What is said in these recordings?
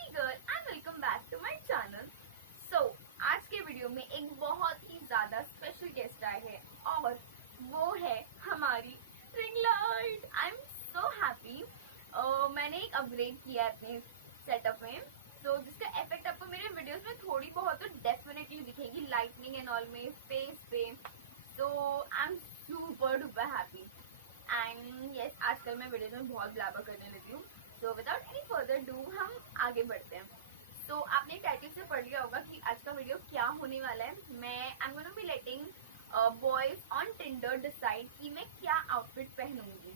Me girl and welcome back to my channel. आज के वीडियो में एक बहुत ही ज्यादा स्पेशल गेस्ट आए हैं और वो है हमारी ring light. I am so happy. मैंने एक अपग्रेड किया है अपने सेटअप में, जिसका इफेक्ट आपको मेरे वीडियोस में थोड़ी बहुत तो डेफिनेटली दिखेगी, लाइटनिंग एंड ऑल में, फेस पे। I am super duper happy and yes, आजकल मैं वीडियोस में बहुत ब्लैबर करने लगी हूँ। So without any further do हम आगे बढ़ते हैं। आपने टाइटल से पढ़ लिया होगा कि आज का वीडियो क्या होने वाला है। मैं I am gonna be letting boys on Tinder decide कि मैं क्या आउटफिट पहनूंगी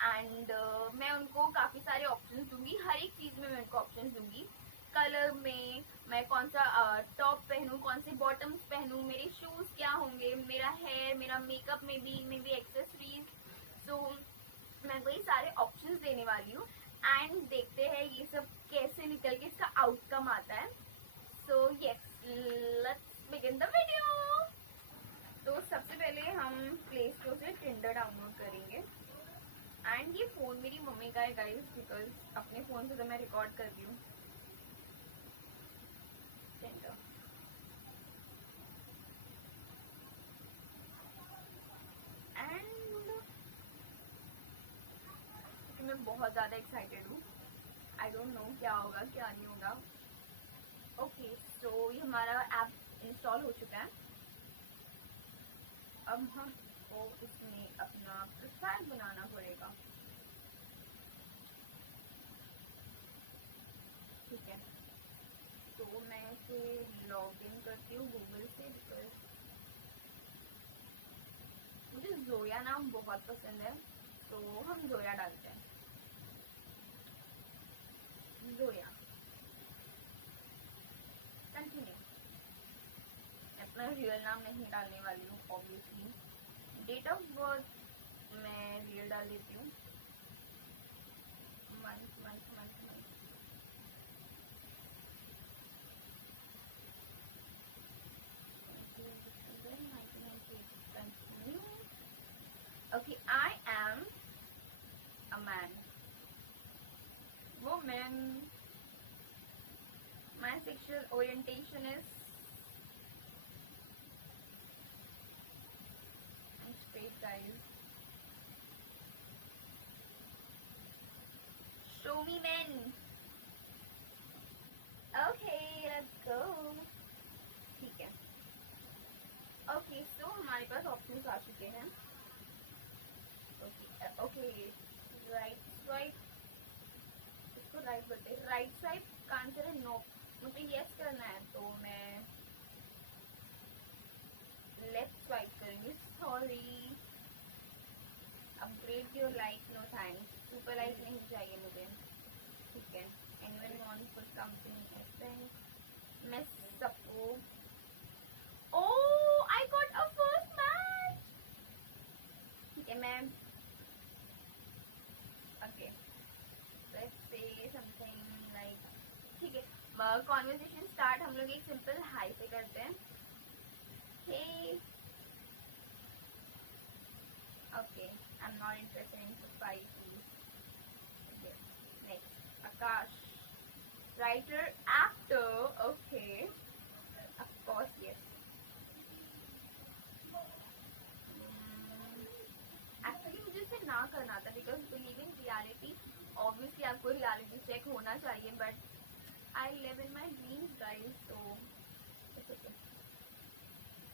एंड मैं उनको काफी सारे ऑप्शंस दूंगी। हर एक चीज में मैं उनको ऑप्शंस दूंगी। कलर में मैं कौन सा टॉप पहनूं, कौन से बॉटम्स पहनूं, मेरे शूज क्या होंगे, मेरा हेयर, मेरा मेकअप में भी एक्सेसरीज। मैं वही सारे ऑप्शंस देने वाली हूँ एंड देखते हैं ये सब कैसे निकल के इसका आउटकम आता है। Yes, let's begin the video. सबसे पहले हम प्ले स्टोर से टिंडर डाउनलोड करेंगे एंड ये फोन मेरी मम्मी का है गाइस, बिकॉज अपने फोन से तो मैं रिकॉर्ड कर रही हूँ। टिंडर एंड मैं बहुत ज्यादा एक्साइटेड हूँ। आई डोंट नो क्या होगा क्या नहीं होगा। ओके, ये हमारा ऐप इंस्टॉल हो चुका है। अब हमको इसमें अपना प्रोफाइल बनाना पड़ेगा। ठीक है, तो मैं इसे लॉग इन करती हूँ गूगल से, बिकॉज मुझे जोया नाम बहुत पसंद है, तो हम जोया डालते हैं। जोया, कंटिन्यू। अपना रियल नाम नहीं डालने वाली हूँ ऑब्वियसली। डेट ऑफ बर्थ मैं रियल डाल देती हूँ। Month month month month continue. Okay, I am a man, woman. My sexual orientation is I'm straight, guys. Show me men. Okay, let's go. ठीक है। Okay, हमारे पास ऑप्शंस आ चुके हैं। Okay, राइट स्वाइप, इसको राइट बोलते हैं। राइट स्वाइप का आंसर है नो। मुझे यस करना है तो मैं लेफ्ट स्वाइप करेंगे। Sorry, upgrade your like, no thanks. Super like नहीं चाहिए मुझे। ठीक है, एनीवन वांट फुल कंपनी ऐसे मैं सबको। Oh, I got a first match. ठीक है, मैं okay, let's say something like, ठीक है, कॉन्वर्सेशन स्टार्ट हम लोग एक सिंपल हाई से करते हैं। Hey, okay, I am not interested in society. Next, Akash, writer, actor. Okay, of course yes. Actually मुझे इसे ना करना था, because believe in reality, obviously आपको रियलिटी चेक होना चाहिए, but I live in my dreams, guys, so it's okay.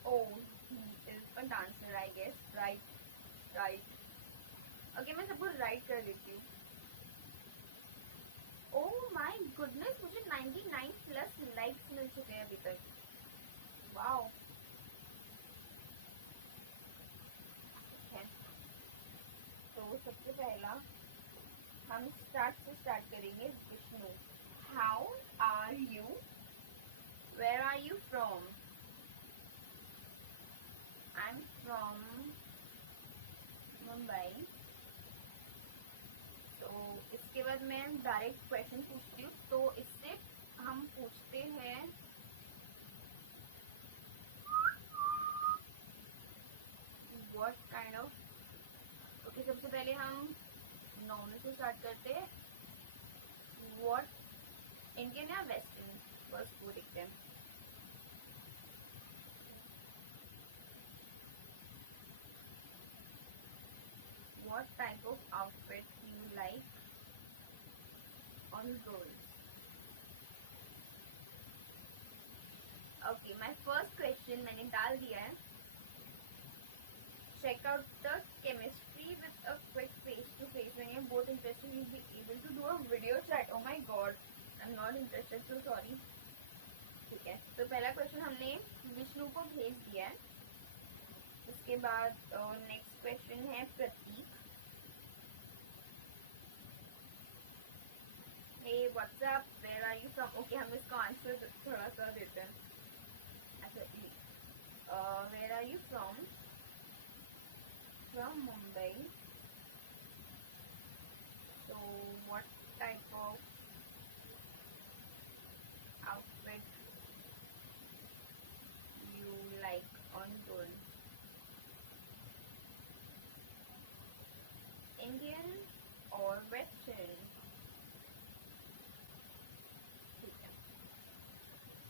Oh, he is a dancer, I guess. Right. Okay, मैं सबको right कर देती हूँ। Oh my goodness, मुझे 99 plus likes मिल चुके हैं अभी तक। Wow. Okay. तो सबसे पहला हम स्टार्ट करेंगे। Vishnu, how are you? Where are you from? I'm from Mumbai. तो इसके बाद मैं डायरेक्ट क्वेश्चन पूछती हूँ, तो इससे हम पूछते हैं what kind of। ओके, सबसे पहले हम नॉर्मल से स्टार्ट करते हैं। what इनके ना या वेस्टर्न? बस वो देखते हैं. What type of outfit you like on girls? Okay, my first question मैंने डाल दिया है. Check out the chemistry with a quick face-to-face. When you're both interested, you'll be able to do a video chat. Oh my god, I'm not interested, so sorry. ठीक है, तो पहला क्वेश्चन हमने विष्णु को भेज दिया है. उसके बाद नेक्स्ट क्वेश्चन है प्रतीक. Hey, what's up? Where are you from? Okay, हम इसका आंसर थोड़ा सा देते हैं. अच्छा, where are you from? From Mumbai. So, what type of outfit you like on girls? Indian or Western? ठीक है,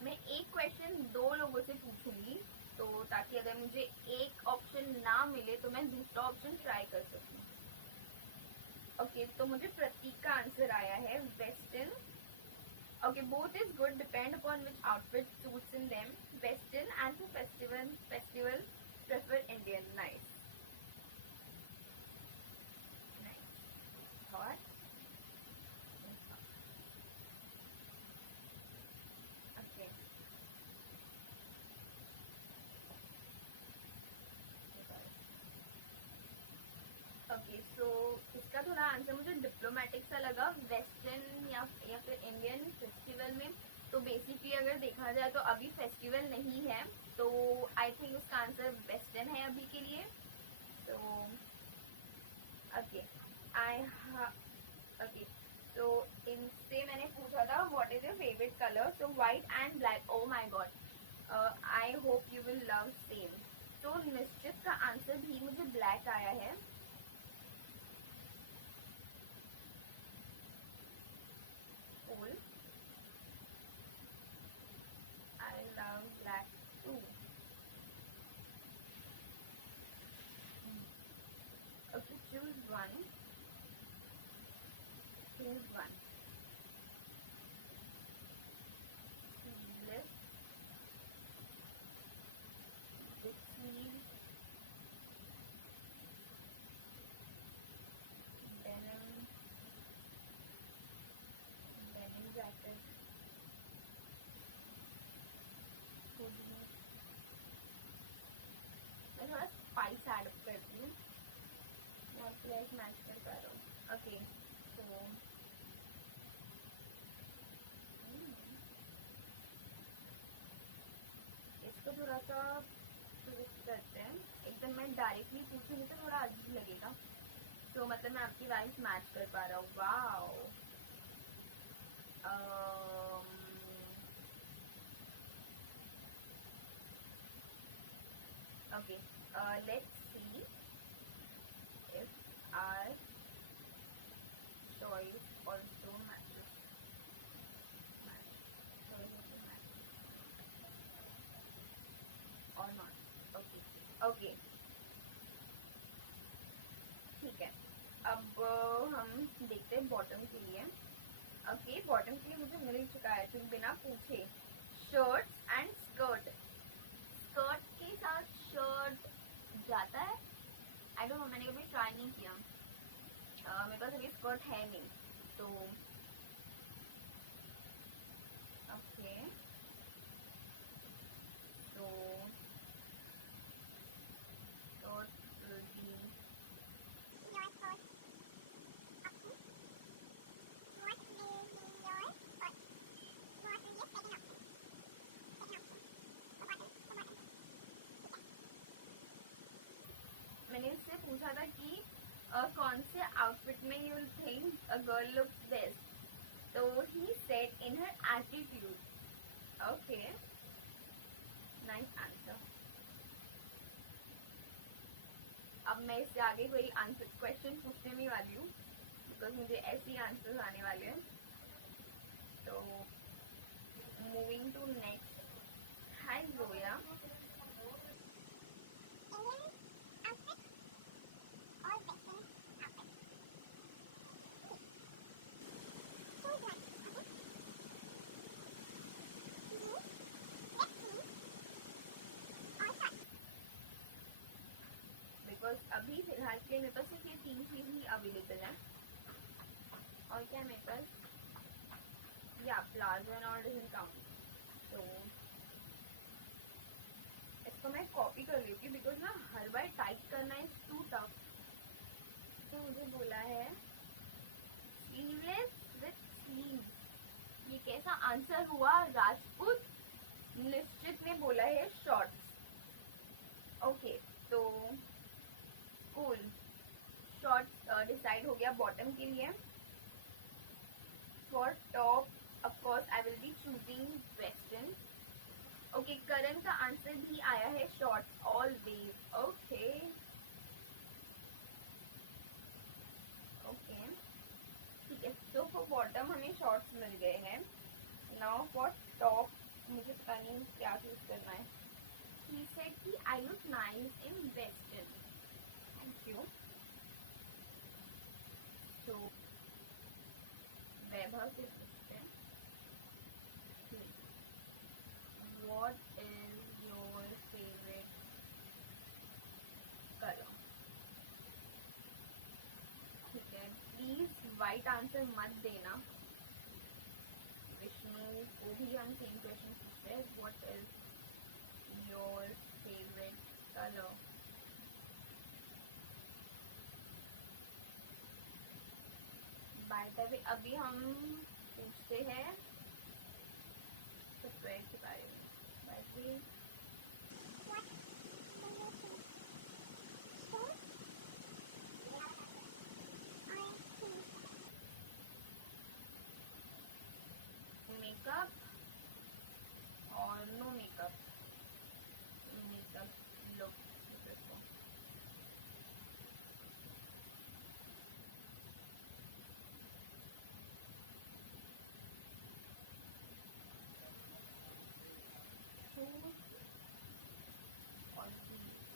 मैं एक क्वेश्चन दो लोगों से पूछूंगी, तो ताकि अगर मुझे एक ऑप्शन ना मिले तो मैं दूसरा ऑप्शन ट्राई कर सकूं. ओके, तो मुझे प्रतीक का आंसर आया है western. Okay, both is good, depend upon which outfit suits in them. Western and for festival prefer Indian. Nice thought. Okay, okay, so इसका थोड़ा आंसर मुझे डिप्लोमेटिक सा लगा. वेस्टर्न या फिर इंडियन फेस्टिवल में, तो बेसिकली अगर देखा जाए तो अभी फेस्टिवल नहीं है, तो आई थिंक उसका आंसर वेस्टर्न है अभी के लिए. तो ओके, ओके, तो इनसे मैंने पूछा था what is your favourite colour, तो white and black. Oh my god, I hope you will love same. तो निश्चित का आंसर भी मुझे ब्लैक आया है. Cool. I love black too. Okay, choose one. Choose one. Sleeveless, big sleeve, denim, denim jacket, hoodie. मैं थोड़ा spice add करती हूँ, और प्लेस मैच कर पा रहा हूँ. ओके, तो इसको थोड़ा सा ट्विस्ट करते हैं. एकदम मैं डायरेक्टली पूछूंगी तो थोड़ा अजीब लगेगा, तो मतलब मैं आपकी वाइफ मैच कर पा रहा हूँ. Wow. Okay, let's see if our choice also matches. Choice also matches or not. Okay, okay, ठीक है. अब हम देखते हैं बॉटम के लिए. ओके, बॉटम के लिए मुझे मिल चुका है, तो बिना पूछे शर्ट्स एंड स्कर्ट. स्कर्ट के साथ शर्ट जाता है? आई डोंट नो, मैंने कभी ट्राई नहीं किया. मेरे पास अभी स्कर्ट है नहीं, तो ओके, तो शर्ट विल बी मैंने इससे पूछा था कि कौन से आउटफिट में you think a girl looks best, तो he said in her attitude. Okay, nice answer. अब मैं इससे आगे कोई आंसर क्वेश्चन पूछने नहीं वाली हूँ, बिकॉज मुझे ऐसे ही आंसर्स आने वाले हैं. तो moving to next. Hi Zoya. Because अभी फिलहाल के लिए मेरे पास सिर्फ ये 3 चीज ही अवेलेबल है. और क्या मेरे पास या palazzo and all doesn't count. तो इसको मैं कॉपी कर लेती हूँ बिकॉज ना हर बार टाइप करना इज टू टफ. तो मुझे बोला है स्लीवलेस विथ स्लीव. ये कैसा आंसर हुआ? राजपूत निश्चित ने बोला है शॉर्ट्स. ओके तो कूल. शॉर्ट्स डिसाइड हो गया बॉटम के लिए. For top of course I will be choosing western. Okay Karan का आंसर भी आया है शॉर्ट्स ऑलवेज. ओके ओके ठीक है. तो फॉर बॉटम हमें शॉर्ट्स मिल गए हैं. नाउ फॉर टॉप मुझे पता नहीं क्या चूज करना है. He said कि I look nice in western. Thank you. So वैभव से पूछते हैं What is your favorite color? ठीक है. प्लीज वाइट आंसर मत देना. विष्णु को भी हम सेम क्वेश्चन पूछते हैं. What is your favorite color? By the way अभी हम पूछते हैं फुटवेयर के बारे में. बाय द वे मेकअप और no makeup. Look this one. Shoes or heels?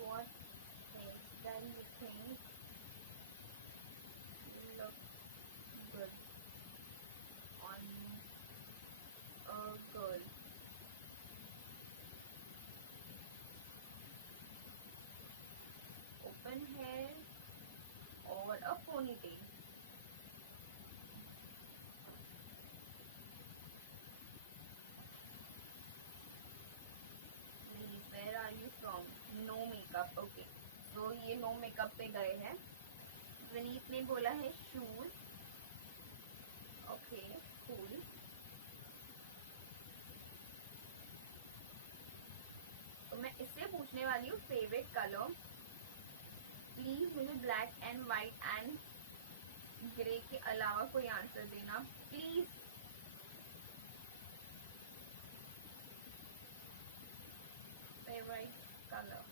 What hairstyle you think look good on a girl? Open hair or a ponytail? Please, where are you from? No makeup. Okay. So ये no makeup पे गए हैं. विनीत ने बोला है shoes. Okay, cool. तो मैं इससे पूछने वाली हूँ फेवरेट कलर. प्लीज मुझे black and white and grey के अलावा कोई आंसर देना प्लीज. फेवरेट कलर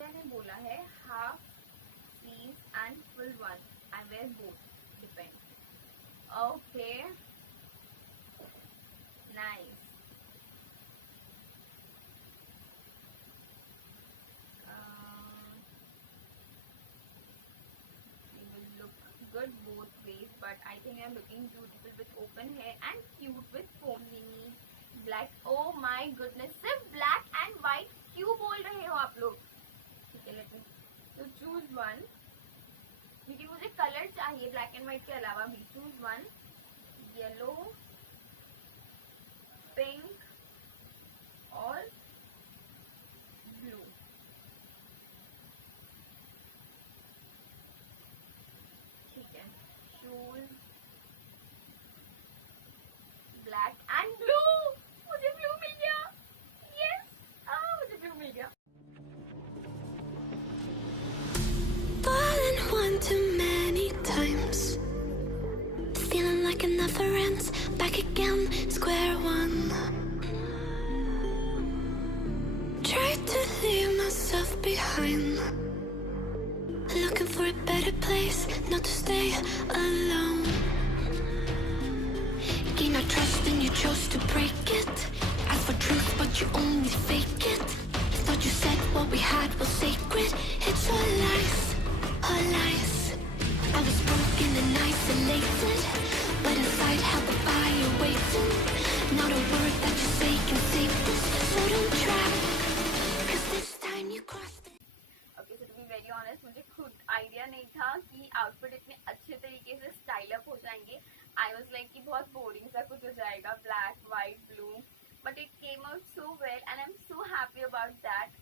मैंने बोला है half sleeves and full one. I wear both. Depend. Okay nice. Good both ways, but I think I'm looking beautiful with open hair and cute with pony black. Oh my goodness, सिर्फ black and white क्यों बोल रहे हो आप लोग? ठीक है, let me so choose one. क्योंकि मुझे कलर चाहिए black and white के अलावा भी. Choose one. Yellow, pink और blue. Choose black and blue. मुझे blue मिल गया. Yes. मुझे blue मिल गया. Fallen one too many times, feeling like it never ends. Back again, square one. Tried to leave myself behind, looking for a better better place not to stay alone. Gain our trust and you chose to break it. Ask for truth but you only fake it. Thought you said what we had was sacred. It's all lies, all lies. I was broken and isolated, but inside held the fire waiting. Not a word that you say can save this, so don't try, 'cause this time you crossed it. Okay so to be very honest, मुझे खुद आइडिया नहीं था कि आउटफिट इतने अच्छे तरीके से style up हो जाएंगे. आई वाज लाइक कि बहुत बोरिंग सा कुछ हो जाएगा, black white blue, but it came out so well and I am so happy about that.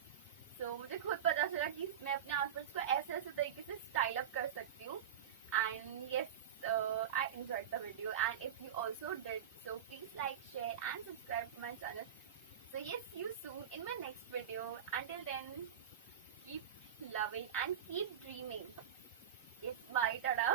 So मुझे खुद पता चला कि मैं अपने आउटफिट्स को ऐसे ऐसे तरीके से स्टाइल अप कर सकती हूँ. And yes, I enjoyed the video, and if you also did, so please like, share and subscribe to my channel. So yes, see you soon in my next video. Until then, keep loving and keep dreaming. Yes, bye, tada.